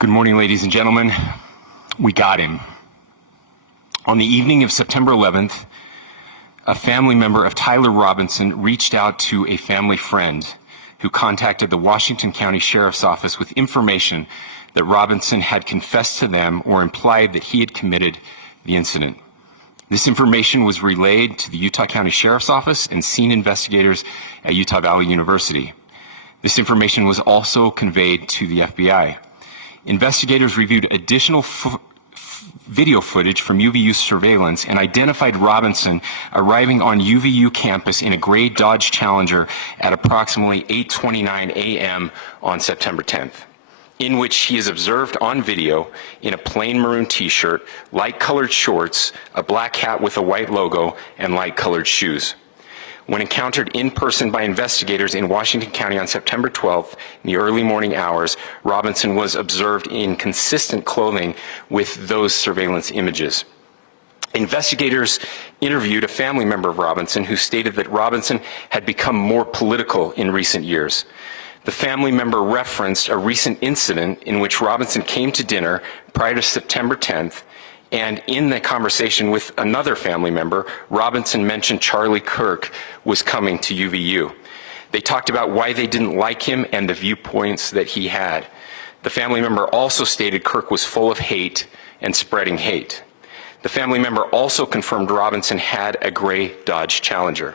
Good morning, ladies and gentlemen. We got him. On the evening of September 11th, a family member of Tyler Robinson reached out to a family friend who contacted the Washington County Sheriff's Office with information that Robinson had confessed to them or implied that he had committed the incident. This information was relayed to the Utah County Sheriff's Office and scene investigators at Utah Valley University. This information was also conveyed to the FBI. Investigators reviewed additional video footage from UVU surveillance and identified Robinson arriving on UVU campus in a gray Dodge Challenger at approximately 8:29 a.m. on September 10th, in which he is observed on video in a plain maroon t-shirt, light-colored shorts, a black hat with a white logo, and light-colored shoes. When encountered in person by investigators in Washington County on September 12th in the early morning hours, Robinson was observed in consistent clothing with those surveillance images. Investigators interviewed a family member of Robinson who stated that Robinson had become more political in recent years. The family member referenced a recent incident in which Robinson came to dinner prior to September 10th, and in the conversation with another family member, Robinson mentioned Charlie Kirk was coming to UVU. They talked about why they didn't like him and the viewpoints that he had. The family member also stated Kirk was full of hate and spreading hate. The family member also confirmed Robinson had a gray Dodge Challenger.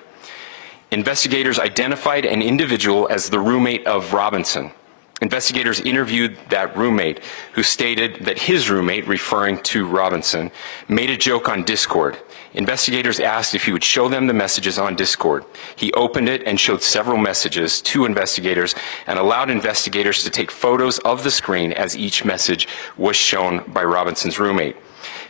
Investigators identified an individual as the roommate of Robinson. Investigators interviewed that roommate, who stated that his roommate, referring to Robinson, made a joke on Discord. Investigators asked if he would show them the messages on Discord. He opened it and showed several messages to investigators and allowed investigators to take photos of the screen as each message was shown by Robinson's roommate.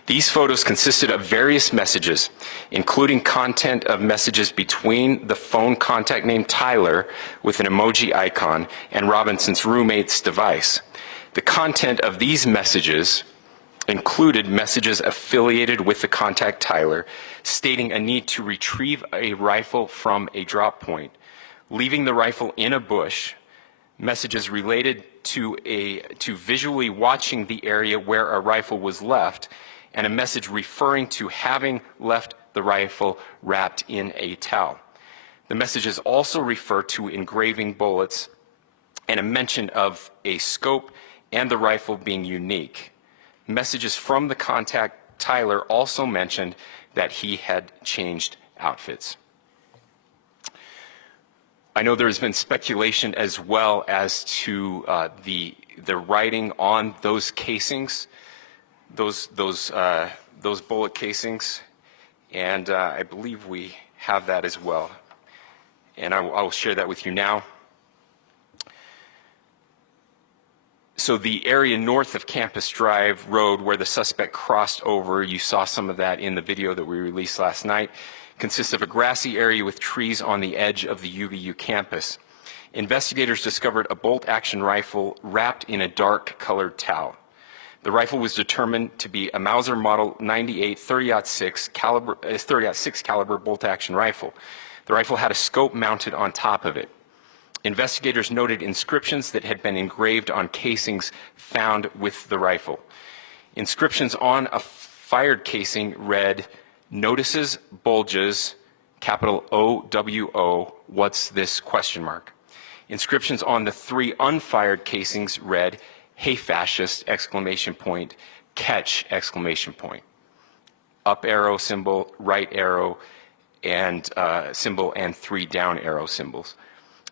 These photos consisted of various messages, including content of messages between the phone contact named Tyler with an emoji icon and Robinson's roommate's device. The content of these messages included messages affiliated with the contact Tyler, stating a need to retrieve a rifle from a drop point, leaving the rifle in a bush, messages related to visually watching the area where a rifle was left, and a message referring to having left the rifle wrapped in a towel. The messages also refer to engraving bullets and a mention of a scope and the rifle being unique. Messages from the contact Tyler also mentioned that he had changed outfits. I know there has been speculation as well as to the writing on those casings, those bullet casings, and I believe we have that as well. And I will share that with you now. So the area north of Campus Drive Road where the suspect crossed over, you saw some of that in the video that we released last night, consists of a grassy area with trees on the edge of the UVU campus. Investigators discovered a bolt-action rifle wrapped in a dark-colored towel. The rifle was determined to be a Mauser Model 98 30-06 caliber bolt-action rifle. The rifle had a scope mounted on top of it. Investigators noted inscriptions that had been engraved on casings found with the rifle. Inscriptions on a fired casing read, "Notices, bulges, capital OWO, what's this?" ? Inscriptions on the three unfired casings read, "Hey fascist!" ! Catch! ! Up arrow symbol, right arrow and symbol, and three down arrow symbols.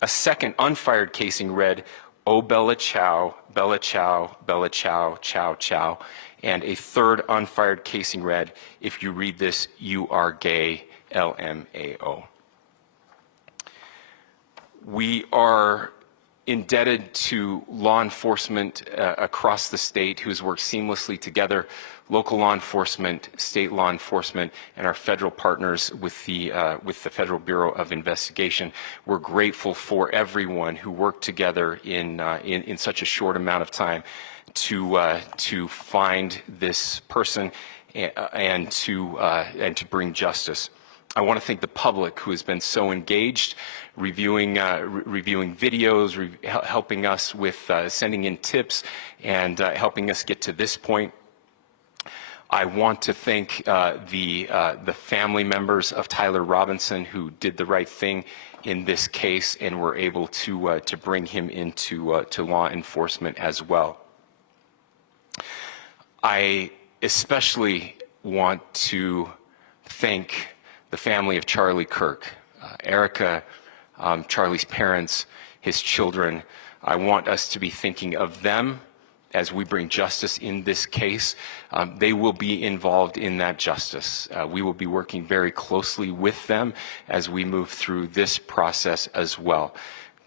A second unfired casing read, "Oh Bella Chow, Bella Chow, Bella Chow, Chow Chow," and a third unfired casing read, "If you read this, you are gay, LMAO." We are indebted to law enforcement across the state who's worked seamlessly together, local law enforcement, state law enforcement, and our federal partners with the Federal Bureau of Investigation. We're grateful for everyone who worked together in such a short amount of time to find this person and to bring justice. I want to thank the public who has been so engaged, reviewing videos, helping us with sending in tips, and helping us get to this point. I want to thank the family members of Tyler Robinson who did the right thing in this case and were able to bring him into to law enforcement as well. I especially want to thank the family of Charlie Kirk, Erica, Charlie's parents, his children. I want us to be thinking of them as we bring justice in this case. They will be involved in that justice. We will be working very closely with them as we move through this process as well.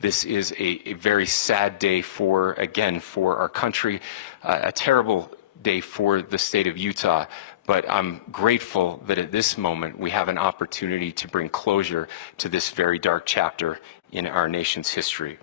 This is a very sad day for our country, a terrible day for the state of Utah, but I'm grateful that at this moment we have an opportunity to bring closure to this very dark chapter in our nation's history.